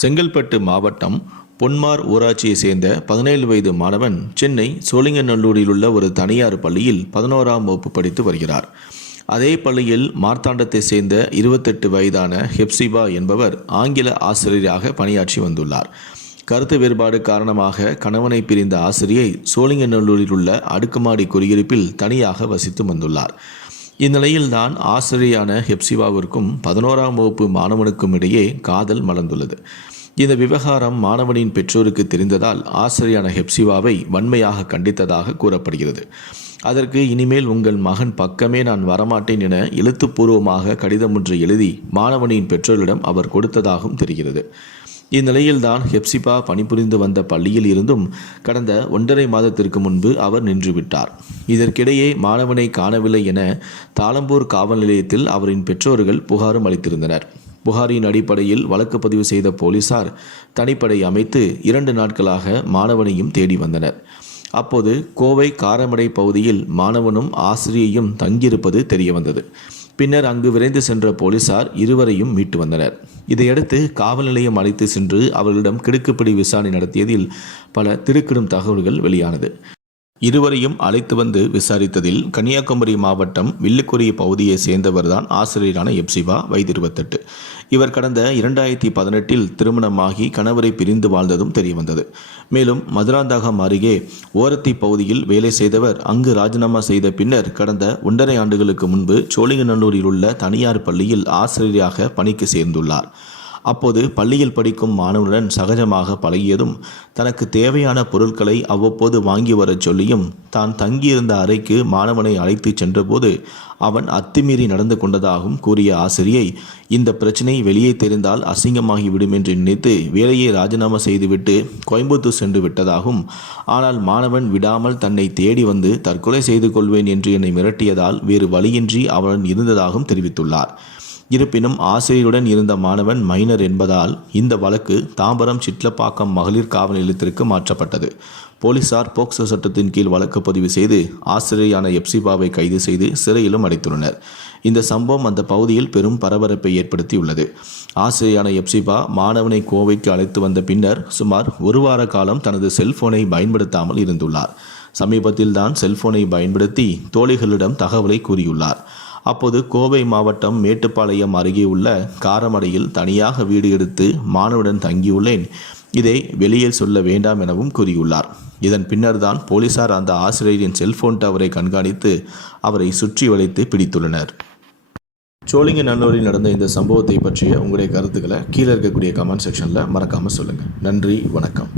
செங்கல்பட்டு மாவட்டம் பொன்மார் ஊராட்சியை சேர்ந்த பதினேழு வயது மாணவன் சென்னை சோழிங்கநல்லூரில் உள்ள ஒரு தனியார் பள்ளியில் பதினோராம் வகுப்பு படித்து வருகிறார். அதே பள்ளியில் மார்த்தாண்டத்தை சேர்ந்த இருபத்தெட்டு வயதான ஹெப்சிபா என்பவர் ஆங்கில ஆசிரியராக பணியாற்றி வந்துள்ளார். கருத்து வேறுபாடு காரணமாக கணவனை பிரிந்த ஆசிரியை சோழிங்கநல்லூரில் உள்ள அடுக்குமாடி குடியிருப்பில் தனியாக வசித்து வந்துள்ளார். இந்நிலையில்தான் ஆசிரியரான ஹெப்சிவாவிற்கும் பதினோராம் வகுப்பு மாணவனுக்கும் இடையே காதல் மலர்ந்துள்ளது. இந்த விவகாரம் மாணவனின் பெற்றோருக்கு தெரிந்ததால் ஆசிரியரான ஹெப்சிவாவை வன்மையாக கண்டித்ததாக கூறப்படுகிறது. அதற்கு இனிமேல் உங்கள் மகன் பக்கமே நான் வரமாட்டேன் என எழுத்துப்பூர்வமாக கடிதம் ஒன்று எழுதி மாணவனின் பெற்றோரிடம் அவர் கொடுத்ததாகவும் தெரிகிறது. இந்நிலையில்தான் ஹெப்சிபா பணிபுரிந்து வந்த பள்ளியில் இருந்தும் கடந்த ஒன்றரை மாதத்திற்கு முன்பு அவர் நின்றுவிட்டார். இதற்கிடையே மாணவனை காணவில்லை என தாளம்பூர் காவல் நிலையத்தில் அவரின் பெற்றோர்கள் புகாரும் அளித்திருந்தனர். புகாரின் அடிப்படையில் வழக்கு பதிவு செய்த போலீசார் தனிப்படை அமைத்து இரண்டு நாட்களாக மாணவனையும் தேடி வந்தனர். அப்போது கோவை காரமடை பகுதியில் மாணவனும் ஆசிரியையும் தங்கியிருப்பது தெரியவந்தது. பின்னர் அங்கு விரைந்து சென்ற போலீசார் இருவரையும் மீட்டு வந்தனர். இதையடுத்து காவல் நிலையம் அழைத்து சென்று அவர்களிடம் கிடுக்குப்பிடி விசாரணை நடத்தியதில் பல திருக்கிடும் தகவல்கள் வெளியானது. இருவரையும் அழைத்து வந்து விசாரித்ததில் கன்னியாகுமரி மாவட்டம் வில்லுக்குரிய பகுதியை சேர்ந்தவர்தான் ஆசிரியரான எப்சிபா வயது இருபத்தெட்டு. இவர் கடந்த இரண்டாயிரத்தி பதினெட்டில் திருமணமாகி கணவரை பிரிந்து வாழ்ந்ததும் தெரியவந்தது. மேலும் மதுராந்தகம் அருகே ஓரத்தி பகுதியில் வேலை செய்தவர் அங்கு ராஜினாமா செய்த பின்னர் கடந்த ஒன்றரை ஆண்டுகளுக்கு முன்பு சோழிங்கநல்லூரில் உள்ள தனியார் பள்ளியில் ஆசிரியராக பணிக்கு சேர்ந்துள்ளார். அப்போது பள்ளியில் படிக்கும் மாணவனுடன் சகஜமாக பழகியதும் தனக்கு தேவையான பொருட்களை அவ்வப்போது வாங்கி வரச் சொல்லியும் தான் தங்கியிருந்த அறைக்கு மாணவனை அழைத்து சென்றபோது அவன் அத்துமீறி நடந்து கொண்டதாகவும் கூறிய ஆசிரியை இந்த பிரச்சனை வெளியே தெரிந்தால் அசிங்கமாகிவிடும் என்று நினைத்து வேலையை ராஜினாமா செய்துவிட்டு கோயம்புத்தூர் சென்று விட்டதாகவும் ஆனால் மாணவன் விடாமல் தன்னை தேடி வந்து தற்கொலை செய்து கொள்வேன் என்று என்னை மிரட்டியதால் வேறு வழியின்றி அவன் இருந்ததாகவும் தெரிவித்துள்ளார். இருப்பினும் ஆசிரியருடன் இருந்த மாணவன் மைனர் என்பதால் இந்த வழக்கு தாம்பரம் சிட்லப்பாக்கம் மகளிர் காவல் நிலையத்திற்கு மாற்றப்பட்டது. போலீசார் போக்சோ சட்டத்தின் கீழ் வழக்கு பதிவு செய்து ஆசிரியரான எப்சிபாவை கைது செய்து சிறையிலும் அடைத்துள்ளனர். இந்த சம்பவம் அந்த பகுதியில் பெரும் பரபரப்பை ஏற்படுத்தியுள்ளது. ஆசிரியரான எப்சிபா மாணவனை கோவைக்கு அழைத்து வந்த பின்னர் சுமார் ஒரு வார காலம் தனது செல்போனை பயன்படுத்தாமல் இருந்துள்ளார். சமீபத்தில் தான் செல்போனை பயன்படுத்தி தோழிகளிடம் தகவலை கூறியுள்ளார். அப்போது கோவை மாவட்டம் மேட்டுப்பாளையம் அருகே உள்ள காரமடையில் தனியாக வீடு எடுத்து மாணவனுடன் தங்கியுள்ளேன். இதை வெளியில் சொல்ல வேண்டாம் எனவும் கூறியுள்ளார். இதன் பின்னர்தான் போலீசார் அந்த ஆசிரியரின் செல்போன் டவரை கண்காணித்து அவரை சுற்றி வளைத்து பிடித்துள்ளனர். சோழிங்கநல்லூரில் நடந்த இந்த சம்பவத்தை பற்றிய உங்களுடைய கருத்துக்களை கீழே இருக்கக்கூடிய கமெண்ட் செக்ஷனில் மறக்காமல் சொல்லுங்கள் நன்றி வணக்கம்.